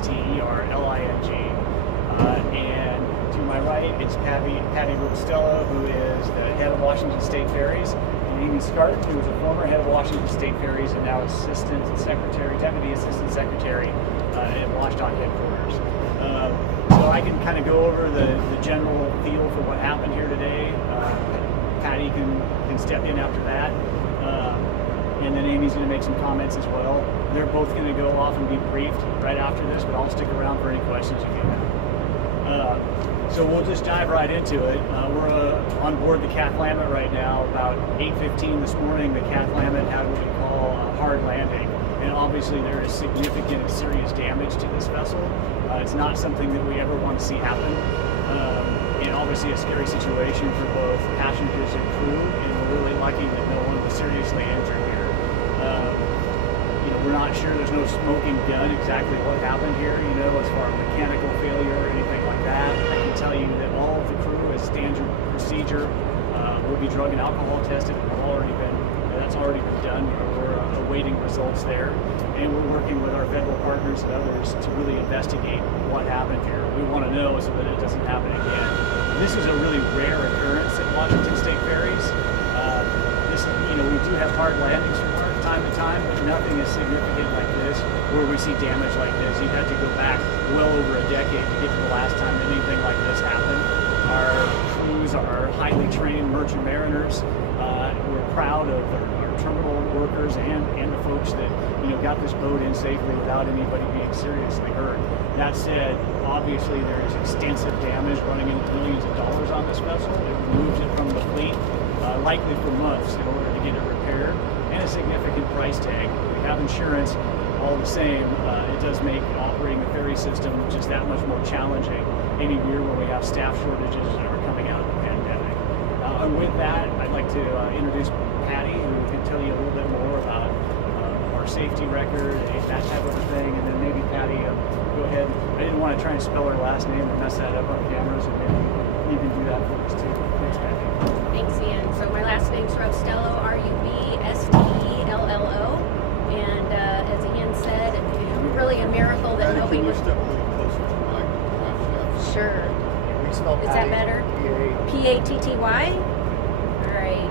WSDOT. And to my right, it's Patty Rubestello, who is the head of Washington State Ferries, and Amy Scarton, who is a former head of Washington State Ferries and now Deputy Assistant Secretary at WSDOT headquarters. So I can kind of go over the general feel for what happened here today. Patty can step in after that. And then Amy's going to make some comments as well. They're both going to go off and be briefed right after this, but I'll stick around for any questions you may have. So we'll just dive right into it. We're on board the Cat Lamet right now. About 8:15 this morning, the Cat Lamet had what we call a hard landing. And obviously there is significant and serious damage to this vessel. It's not something that we ever want to see happen. And obviously a scary situation for both passengers and crew, and we're really lucky that no one was seriously injured here. We're not sure, there's no smoking gun exactly what happened here, as far as mechanical failure or anything like that. I can tell you that all of the crew, as standard procedure, will be drug and alcohol tested. That's already been done. We're awaiting results there, and we're working with our federal partners and others to really investigate what happened here. We want to know so that it doesn't happen again. This is a really rare occurrence at Washington State Ferries. We do have hard landings from time to time, but nothing as significant like this where we see damage like this. You'd have to go back well over a decade to get to the last time anything like this happened. Our crews are highly trained merchant mariners. We're proud of our terminal workers and the folks that got this boat in safely without anybody being seriously hurt. That said, obviously there is extensive damage, running into millions of dollars on this vessel. It removes it from the fleet, likely for months, in order to get it repaired, and a significant price tag. We have insurance. All the same, it does make operating the ferry system just that much more challenging any year when we have staff shortages that are coming out of the pandemic. And with that, I'd like to introduce Patty, who can tell you a little bit more about our safety record and that type of a thing. And then maybe Patty, go ahead. I didn't want to try and spell her last name and mess that up on cameras, and maybe you can do that for us too. Thanks, Patty. Thanks, Ian. So my last name's Rubestello, Rubestello, and as Ian said, really a miracle that nobody was. Step a little closer to the mic. Sure. Is that better? Patty. All right.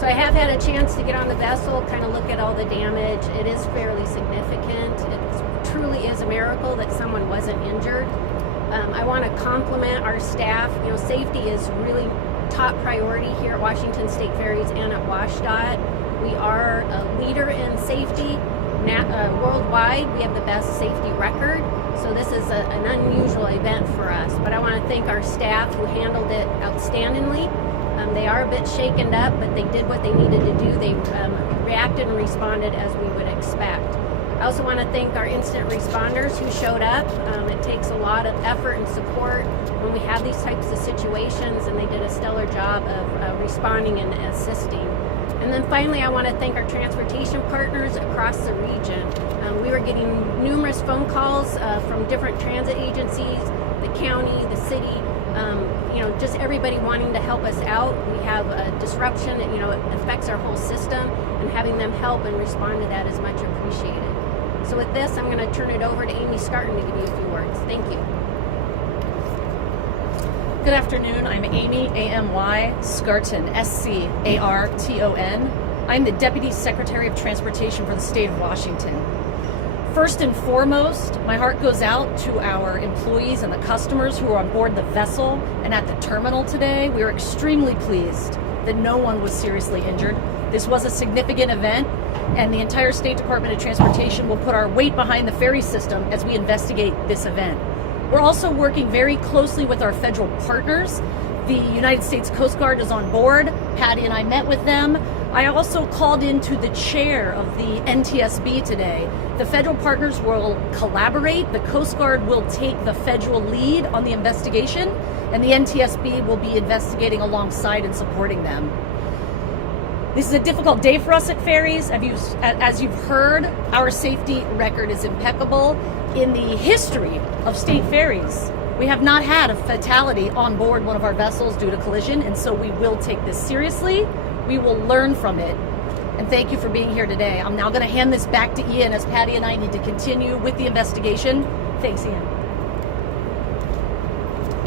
So I have had a chance to get on the vessel, kind of look at all the damage. It is fairly significant. It truly is a miracle that someone wasn't injured. I want to compliment our staff. Safety is really top priority here at Washington State Ferries and at WSDOT. We are a leader in safety. Worldwide, we have the best safety record, so this is an unusual event for us. But I want to thank our staff who handled it outstandingly. They are a bit shaken up, but they did what they needed to do. They reacted and responded as we would expect. I also want to thank our instant responders who showed up. It takes a lot of effort and support when we have these types of situations, and they did a stellar job of responding and assisting. And then finally, I want to thank our transportation partners across the region. We were getting numerous phone calls from different transit agencies, the county, the city, just everybody wanting to help us out. We have a disruption that, it affects our whole system, and having them help and respond to that is much appreciated. So with this, I'm going to turn it over to Amy Scarton to give you a few words. Thank you. Good afternoon. I'm Amy, A-M-Y, Scarton, S-C-A-R-T-O-N. I'm the Deputy Secretary of Transportation for the state of Washington. First and foremost, my heart goes out to our employees and the customers who are on board the vessel and at the terminal today. We are extremely pleased that no one was seriously injured. This was a significant event, and the entire State Department of Transportation will put our weight behind the ferry system as we investigate this event. We're also working very closely with our federal partners. The United States Coast Guard is on board. Patty and I met with them. I also called into the chair of the NTSB today. The federal partners will collaborate. The Coast Guard will take the federal lead on the investigation, and the NTSB will be investigating alongside and supporting them. This is a difficult day for us at ferries. As you've heard, our safety record is impeccable. In the history of state ferries, we have not had a fatality on board one of our vessels due to collision, and so we will take this seriously. We will learn from it. And thank you for being here today. I'm now going to hand this back to Ian as Patty and I need to continue with the investigation. Thanks, Ian.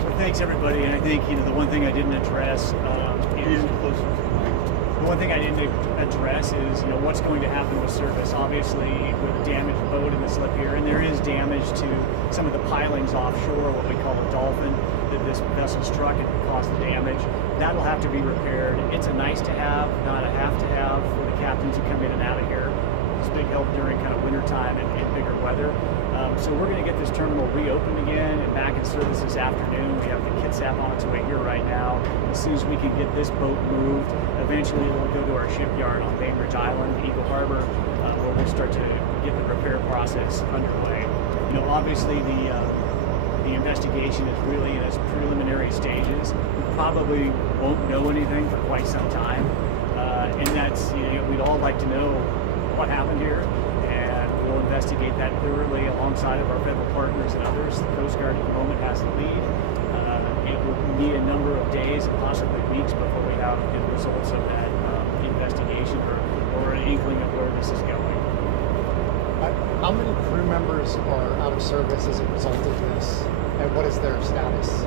Well, thanks everybody, and I think the one thing I didn't address is the one thing I didn't address is what's going to happen with service. Obviously, with a damaged boat in the slip here, and there is damage to some of the pilings offshore, what we call a dolphin, that this vessel struck and caused the damage. That'll have to be repaired. It's a nice to have, not a have to have for the captains who come in and out of here. It's big help during kind of winter time and bigger weather. So we're going to get this terminal reopened again and back in service this afternoon. We have the Kitsap on its way here right now. As soon as we can get this boat moved, eventually it'll go to our shipyard on Bainbridge Island, Eagle Harbor, where we'll start to get the repair process underway. Obviously the investigation is really in its preliminary stages. We probably won't know anything for quite some time, and that's we'd all like to know what happened here. We'll investigate that thoroughly alongside of our federal partners and others. The Coast Guard at the moment has the lead. It will be a number of days and possibly weeks before we have the results of that investigation or an inkling of where this is going. How many crew members are out of service as a result of this, and what is their status?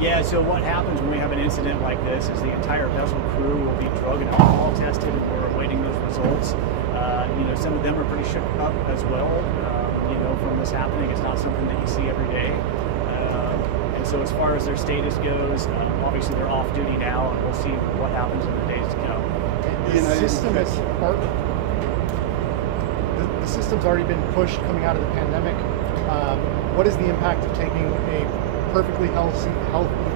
Yeah, so what happens when we have an incident like this is the entire vessel crew will be drug and alcohol tested, and we're awaiting those results. Some of them are pretty shook up as well, from this happening. It's not something that you see every day. And so as far as their status goes, obviously they're off duty now, and we'll see what happens in the days to come. The system's already been pushed coming out of the pandemic. What is the impact of taking a perfectly healthy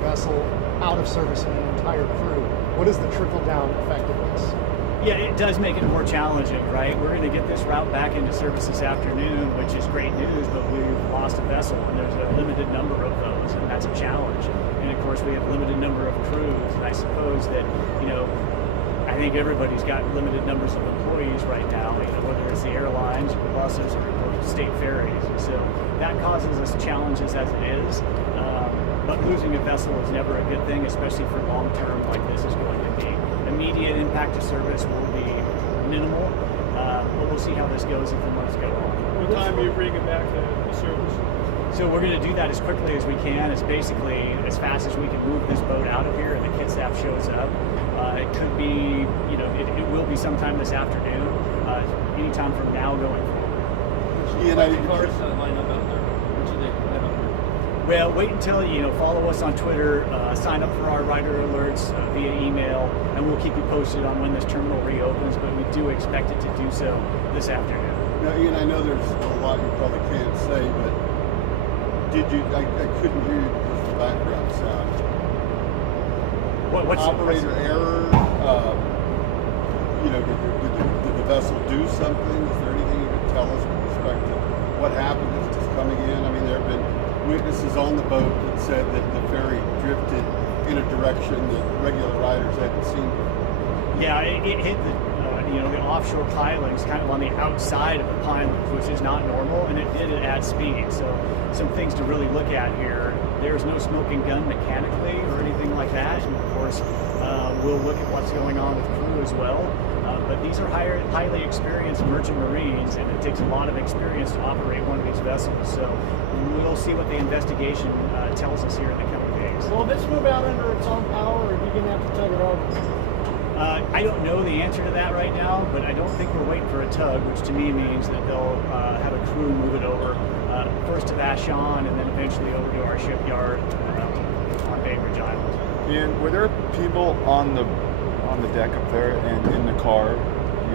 vessel out of service and an entire crew? What is the trickle-down effect of this? Yeah, it does make it more challenging, right? We're going to get this route back into service this afternoon, which is great news, but we've lost a vessel, and there's a limited number of those, and that's a challenge. And of course, we have a limited number of crews, and I suppose that, I think everybody's got limited numbers of employees right now, whether it's the airlines or the buses or state ferries. And so that causes us challenges as it is. But losing a vessel is never a good thing, especially for long term like this is going to be. Immediate impact to service will be minimal, but we'll see how this goes as the months go on. What time do you bring it back to service? So we're going to do that as quickly as we can. It's basically as fast as we can move this boat out of here and the Kitsap shows up. It could be, it will be sometime this afternoon, anytime from now going forward. Yeah, the cars line up out there. Or should they head up there? Well, wait until, follow us on Twitter, sign up for our rider alerts via email, and we'll keep you posted on when this terminal reopens, but we do expect it to do so this afternoon. Now, Ian, I know there's a lot you probably can't say, but I couldn't hear you because of the background sound. What's operator error? Did the vessel do something? Is there anything you can tell us with respect to what happened as it's coming in? I mean, there have been witnesses on the boat that said that the ferry drifted in a direction that regular riders hadn't seen. Yeah, it hit the offshore pilings kind of on the outside of the pilings, which is not normal, and it did it at speed. So some things to really look at here. There's no smoking gun mechanically or anything like that. And of course, we'll look at what's going on with crew as well. But these are highly experienced merchant marines, and it takes a lot of experience to operate one of these vessels. So we'll see what the investigation tells us here in the coming days. Will this move out under its own power, or are you going to have to tug it over? I don't know the answer to that right now, but I don't think we're waiting for a tug, which to me means that they'll have a crew move it over, first to Vashon and then eventually over to our shipyard on Bainbridge Island. And were there people on the deck up there and in the car?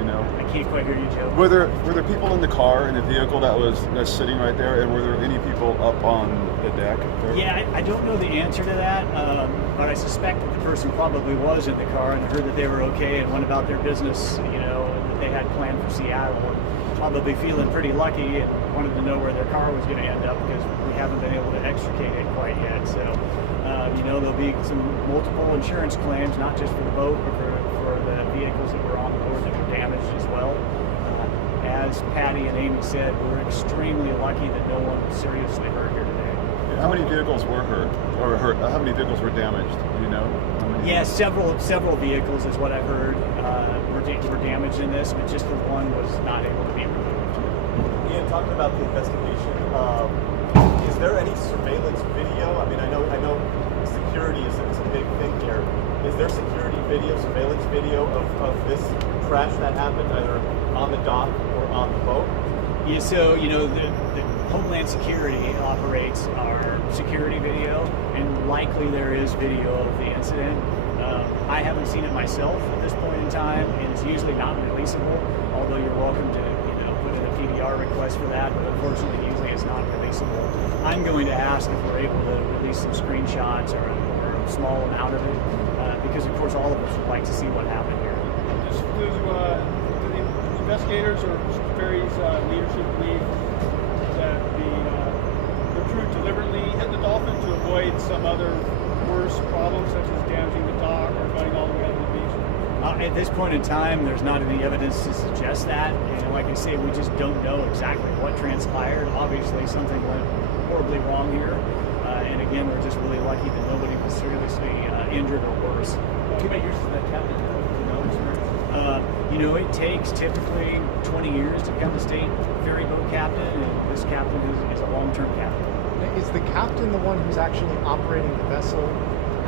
I can't quite hear you, Joe. Were there people in the car in the vehicle that's sitting right there, and were there any people up on the deck up there? Yeah, I don't know the answer to that, but I suspect that the person probably was in the car and heard that they were okay and went about their business, and that they had planned for Seattle, and probably feeling pretty lucky and wanted to know where their car was going to end up because we haven't been able to extricate it quite yet. So, there'll be some multiple insurance claims, not just for the boat, but for the vehicles that were on board that were damaged as well. As Patty and Amy said, we're extremely lucky that no one was seriously hurt here today. How many vehicles were hurt? How many vehicles were damaged? Do you know? Yeah, several vehicles is what I heard were damaged in this, but just the one was not able to be removed. Ian, talking about the investigation, there any surveillance video? I mean, I know security is a big thing here. Is there security video, surveillance video of this crash that happened either on the dock or on the boat? Yeah, so the Homeland Security operates our security video, and likely there is video of the incident. I haven't seen it myself at this point in time, and it's usually not releasable. Although you're welcome to put in a PDR request for that, but unfortunately, usually it's not releasable. I'm going to ask if we're able to release some screenshots or a small amount of it, because of course all of us would like to see what happened here. Does the investigators or ferry's leadership believe that the crew deliberately hit the dolphin to avoid some other worse problems, such as damaging the dock or going all the way out to the beach? At this point in time, there's not any evidence to suggest that. And like I say, we just don't know exactly what transpired. Obviously, something went horribly wrong here. And again, we're just really lucky that nobody was seriously injured or worse. How many years is that captain? It takes typically 20 years to become a state ferry boat captain, and this captain is a long-term captain. Is the captain the one who's actually operating the vessel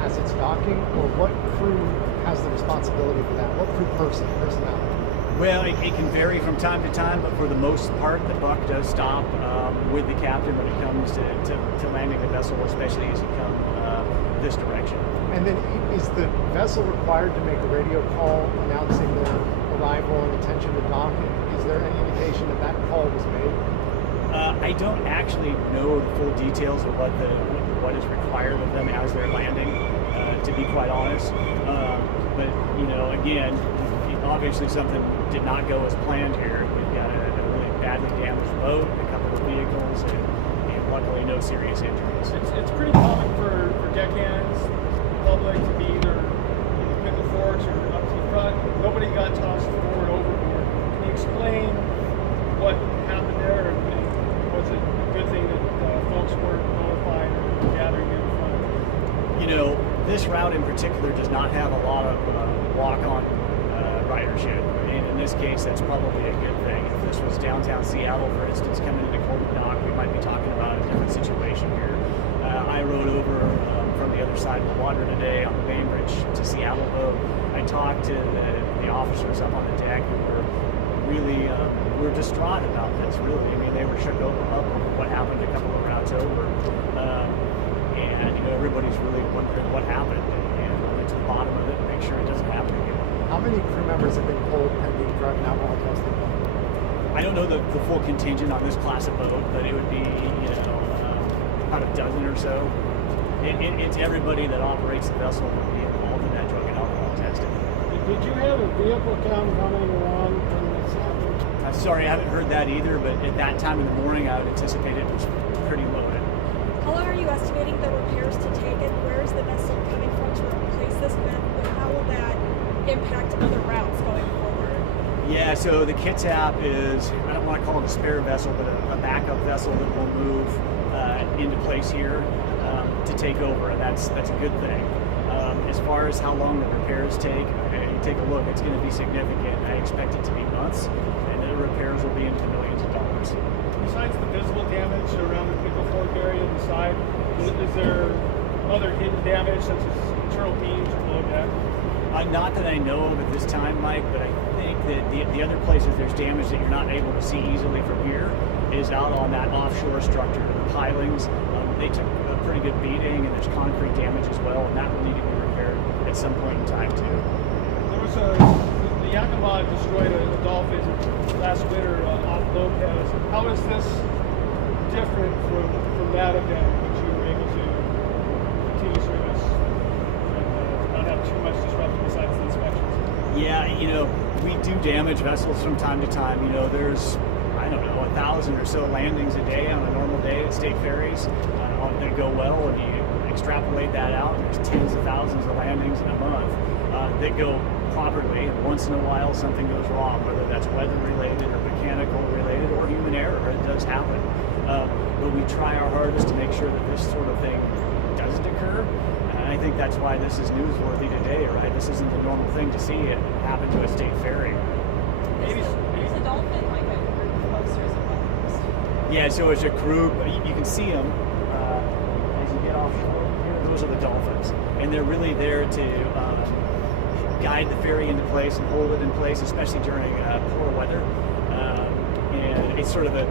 as it's docking, or what crew has the responsibility for that? What crew personnel? Well, it can vary from time to time, but for the most part, the buck does stop with the captain when it comes to landing the vessel, especially as you come this direction. And then is the vessel required to make a radio call announcing their arrival and intention to dock? Is there any indication that call was made? I don't actually know the full details of what is required of them as they're landing, to be quite honest. But again, obviously something did not go as planned here. We've got a really badly damaged boat, a couple of vehicles, and luckily no serious injuries. It's pretty common for deckhands, public, to be either in the pickle forks or up to the front. Nobody got tossed forward overboard. Can you explain what happened there? Was it a good thing that folks weren't notified or gathering in front? This route in particular does not have a lot of walk-on ridership, and in this case, that's probably a good thing. If this was downtown Seattle, for instance, coming into Corbin Dock, we might be talking about a different situation here. I rode over from the other side of the water today on the Bainbridge to Seattle boat. I talked to the officers up on the deck who were really were distraught about this, really. I mean, they were shook up over what happened a couple of routes over. And everybody's really wondering what happened, and we'll get to the bottom of it and make sure it doesn't happen again. How many crew members have been pulled pending drug and alcohol testing? I don't know the full contingent on this class of boat, but it would be, about a dozen or so. It's everybody that operates the vessel would be involved in that drug and alcohol testing. Did you have a vehicle count coming along when this happened? Sorry, I haven't heard that either, but at that time in the morning, I would anticipate it was pretty loaded. How long are you estimating the repairs to take, and where is the vessel coming from to replace this with? How will that impact other routes going forward? Yeah, so the Kitsap is, I don't want to call it a spare vessel, but a backup vessel that will move into place here to take over, and that's a good thing. As far as how long the repairs take, you take a look, it's going to be significant. I expect it to be months, and the repairs will be into the millions of dollars. Besides the visible damage around the pickle fork area and the side, is there other hidden damage such as internal beams or below deck? Not that I know of at this time, Mike, but I think that the other places there's damage that you're not able to see easily from here is out on that offshore structure, the pilings. They took a pretty good beating, and there's concrete damage as well, and that will need to be repaired at some point in time too. There was the Yakima destroyed a dolphin last winter off Lopez. How is this different from that event, which you were able to continue service and not have too much disruption besides the inspections? Yeah, we do damage vessels from time to time. There's, 1,000 or so landings a day on a normal day at state ferries that go well, and you extrapolate that out, and there's tens of thousands of landings in a month that go properly, and once in a while something goes wrong, whether that's weather related or mechanical related or human error. It does happen, but we try our hardest to make sure that this sort of thing doesn't occur, and I think that's why this is newsworthy today, right? This isn't the normal thing to see it happen to a state ferry. Is the dolphin like a closer as a Yeah, so as a group, you can see them as you get offshore. Here, those are the dolphins, and they're really there to guide the ferry into place and hold it in place, especially during poor weather. And it's sort of the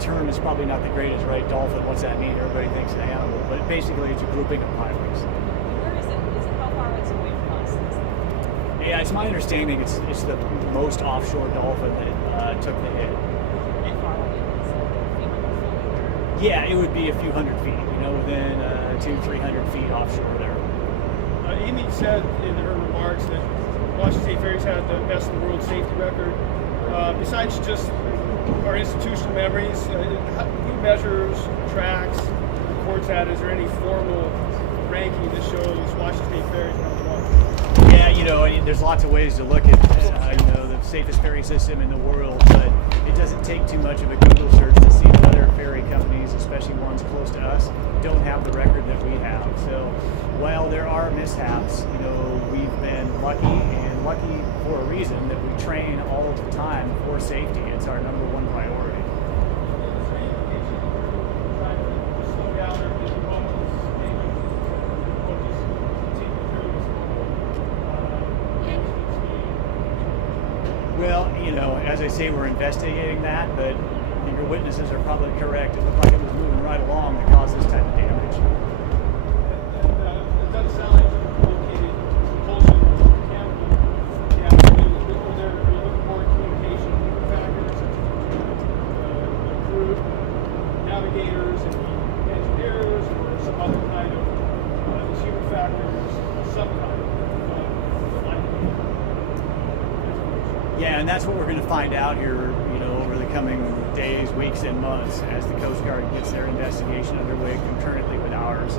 term is probably not the greatest, right? Dolphin, what's that mean? Everybody thinks an animal, but basically it's a grouping of pilings. Where is it? Is it how far it's away from us? Yeah, it's my understanding it's the most offshore dolphin that took the hit. How far away is it? A few hundred feet? Yeah, it would be a few hundred feet, within 200-300 feet offshore there. Amy said in her remarks that Washington State Ferries had the best in the world safety record. Besides just our institutional memories, who measures, tracks, records that? Is there any formal ranking that shows Washington State Ferries #1? Yeah, there's lots of ways to look at the safest ferry system in the world, but it doesn't take too much of a Google search to see that other ferry companies, especially ones close to us, don't have the record that we have. So while there are mishaps, we've been lucky for a reason that we train all of the time for safety. It's our number one priority. Well, as I say, we're investigating that, but your witnesses are probably correct. It looked like it was moving right along to cause this type of damage. It doesn't sound like you're located propulsion mechanical damage. Are you looking for communication factors, the crew, navigators, and engineers, or some other kind of human factors, some kind of Yeah, and that's what we're going to find out here, over the coming days, weeks, and months as the Coast Guard gets their investigation underway concurrently with ours.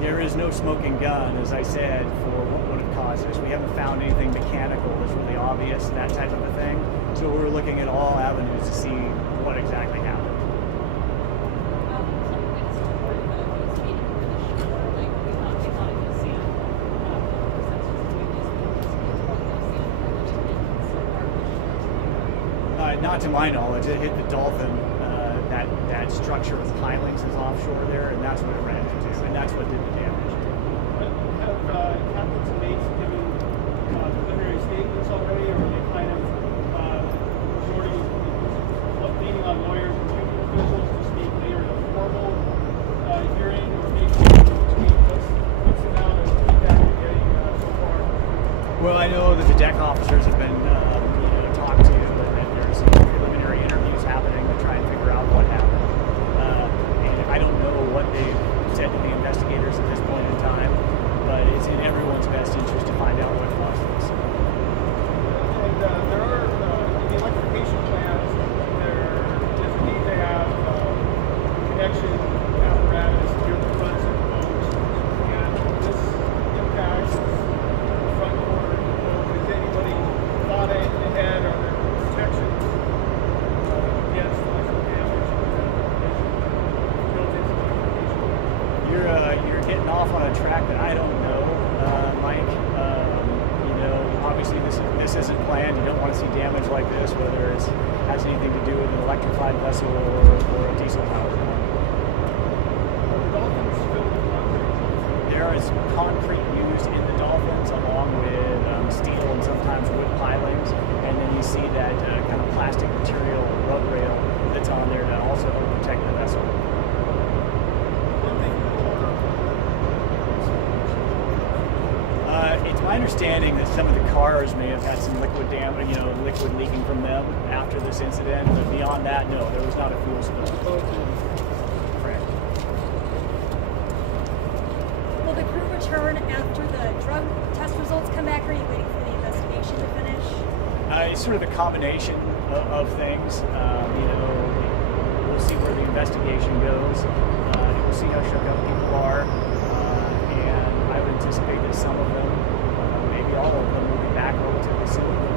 There is no smoking gun, as I said, for what would have caused this. We haven't found anything mechanical that's really obvious, that type of a thing. So we're looking at all avenues to see what exactly happened. Not to my knowledge. It hit the dolphin. That structure with pilings is offshore there, and that's what it ran into, and that's what did the damage. Have captains and mates given preliminary statements already, or are they kind of resorting, leaning on lawyers and union officials to speak later in a formal hearing, or maybe what's the amount of feedback you're getting so far? Well, I know that the deck officers have been talked to, and there's some preliminary interviews happening to try and figure out what happened. And I don't know what they've said to the investigators at this point in time, but it's in everyone's best interest to find out what caused this. And there are, in the electrification plans, there is a need to have connection apparatus near the fronts of the boats, and this impacts the front quarter. Has anybody thought ahead, or there protections against electrical damage built into the electrification? You're getting off on a track that I don't know, Mike. Obviously this isn't planned. You don't want to see damage like this, whether it has anything to do with an electrified vessel or a diesel powered one. Dolphins filled with concrete. There is concrete used in the dolphins along with steel and sometimes wood pilings, and then you see that kind of plastic material rub rail that's on there to also help protect the vessel. It's my understanding that some of the cars may have had some liquid damage, liquid leaking from them after this incident, but beyond that, no, there was not a fuel spill. Correct. Will the crew return after the drug test results come back, or are you waiting for the investigation to finish? It's sort of a combination of things. We'll see where the investigation goes. We'll see how shook up people are. And I would anticipate that some of them, maybe all of them, will be back relatively soon.